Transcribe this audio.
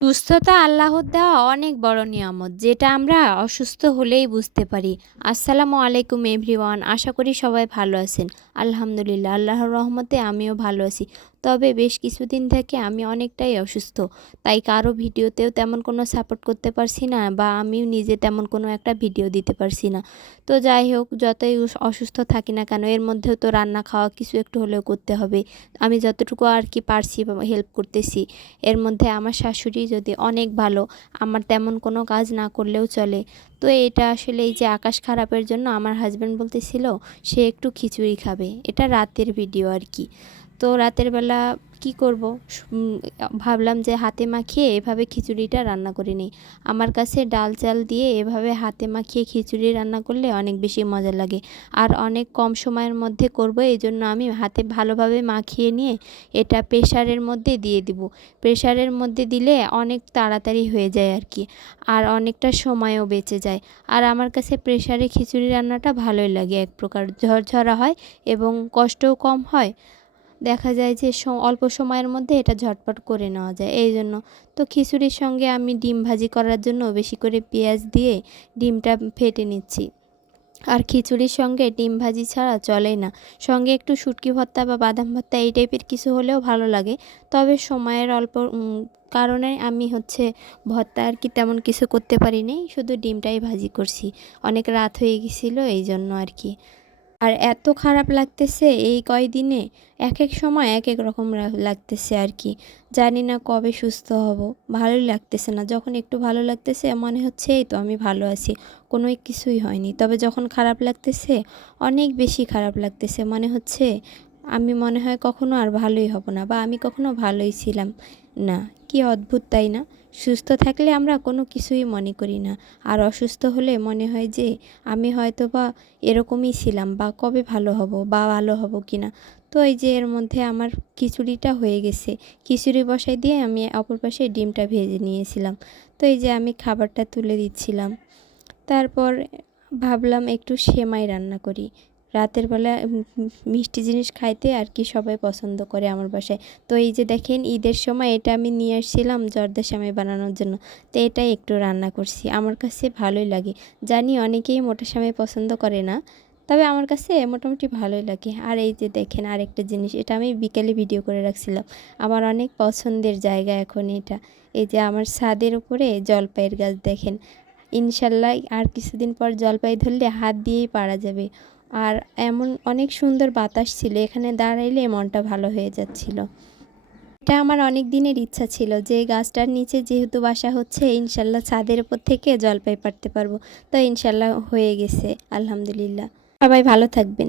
সুস্থতা আল্লাহর দেওয়া অনেক বড় নিয়ামত, যেটা আমরা অসুস্থ হলেই বুঝতে পারি। আসসালামু আলাইকুম এভরিওয়ান, আশা করি সবাই ভালো আছেন। আলহামদুলিল্লাহ, আল্লাহর রহমতে আমিও ভালো আছি। তবে বেশ কিছুদিন থেকে আমি অনেকটাই অসুস্থ। তাই কারও ভিডিওতেও তেমন কোনো সাপোর্ট করতে পারছি না বা আমিও নিজে তেমন কোনো একটা ভিডিও দিতে পারছি না। তো যাই হোক, যতই অসুস্থ থাকি না কেন, এর মধ্যেও তো রান্না খাওয়া কিছু একটু হলেও করতে হবে। আমি যতটুকু আর কি পারছি হেল্প করতেছি, এর মধ্যে আমার শাশুড়ি যদি অনেক ভালো, আমার তেমন কোনো কাজ না করলেও চলে। তো এটা আসলে এই যে আকাশ খারাপের জন্য আমার হাজব্যান্ড বলতেছিল, সে একটু খিচুড়ি খাবে। এটা রাতের ভিডিও আর কি। তো রাতের বেলা কি করব? ভাবলাম যে হাতে মাখিয়ে এভাবে খিচুড়িটা রান্না করে নিই। আমার কাছে ডাল চাল দিয়ে এভাবে হাতে মাখিয়ে খিচুড়ি রান্না করলে অনেক বেশি মজা লাগে। আর অনেক কম সময়ের মধ্যে করব এই জন্য আমি হাতে ভালোভাবে মাখিয়ে নিয়ে এটা প্রেশারের মধ্যে দিয়ে দিব। প্রেশারের মধ্যে দিলে অনেক তাড়াতাড়ি হয়ে যায় আর কি, আর অনেকটা সময়ও বেঁচে যায়। আর আমার কাছে প্রেশারে খিচুড়ি রান্নাটা ভালোই লাগে, এক প্রকার ঝরঝরা হয় এবং কষ্টও কম হয়। দেখা যায় যে অল্প সময়ের মধ্যে এটা ঝটপট করে নেওয়া যায়। এই জন্য তো খিচুড়ির সঙ্গে আমি ডিম ভাজি করার জন্য বেশি করে পেঁয়াজ দিয়ে ডিমটা ফেটে নিচ্ছি। আর খিচুড়ির সঙ্গে ডিম ভাজি ছাড়া চলেই না। সঙ্গে একটু শুটকি ভর্তা বা বাদাম ভর্তা এই টাইপের কিছু হলেও ভালো লাগে। তবে সময়ের অল্প কারণে আমি হচ্ছে ভর্তা আর কি তেমন কিছু করতে পারিনি। শুধু ডিমটাই ভাজি করছি। অনেক রাত হয়ে গেছিল, এই জন্য আর কি। আর এত খারাপ লাগতেছে এই কয়দিনে? এক এক সময় এক এক রকম লাগতেছে আর কি। জানি না কবে সুস্থ হব। ভালোই লাগতেছে না। যখন একটু ভালো লাগতেছে, মনে হচ্ছে, এই তো আমি ভালো আছি। কোনো কিছুই হয়নি। তবে যখন খারাপ লাগতেছে, অনেক বেশি খারাপ লাগতেছে। মনে হচ্ছে আমি মনে হয় কখনো আর ভালোই হব না বা আমি কখনো ভালোই ছিলাম না। কি অদ্ভুত, তাই না? সুস্থ থাকলে আমরা কোনো কিছুই মনে করি না। আর অসুস্থ হলে মনে হয় যে আমি হয়তো বা এরকমই ছিলাম বা কবে ভালো হব বা ভালো হব কি না। তো এই যে এর মধ্যে আমার খিচুড়িটা হয়ে গেছে। খিচুড়ি বসাই দিয়ে আমি অপর পাশে ডিমটা ভেজে নিয়েছিলাম। তো এই যে আমি খাবারটা তুলে দিচ্ছিলাম। তারপর ভাবলাম একটু সেমাই রান্না করি। রাতের বেলা মিষ্টি জিনিস খাইতে আর কি সবাই পছন্দ করে আমার বাসায়। তো এই যে দেখেন, ঈদের সময় এটা আমি নিয়ে আসছিলাম জর্দা সেমাই বানানোর জন্য। তো এটাই একটু রান্না করছি। আমার কাছে ভালোই লাগে। জানি অনেকেই মোটা সেমাই পছন্দ করে না, তবে আমার কাছে মোটামুটি ভালোই লাগে। আর এই যে দেখেন আরেকটা জিনিস, এটা আমি বিকেলে ভিডিও করে রাখছিলাম। আমার অনেক পছন্দের জায়গা এখন এটা। এই যে আমার ছাদের উপরে জলপাইয়ের গাছ দেখেন। ইনশাল্লাহ আর কিছুদিন পর জলপাই ধরলে হাত দিয়েই পারা যাবে। আর এমন অনেক সুন্দর বাতাস ছিল, এখানে দাঁড়াইলে মনটা ভালো হয়ে যাচ্ছিল। এটা আমার অনেক দিনের ইচ্ছা ছিল যে গাছটার নিচে যেহেতু বাসা হচ্ছে, ইনশাল্লাহ ছাদের উপর থেকে জলপাই পারতে পারব। তো ইনশাল্লাহ হয়ে গেছে, আলহামদুলিল্লাহ। সবাই ভালো থাকবেন।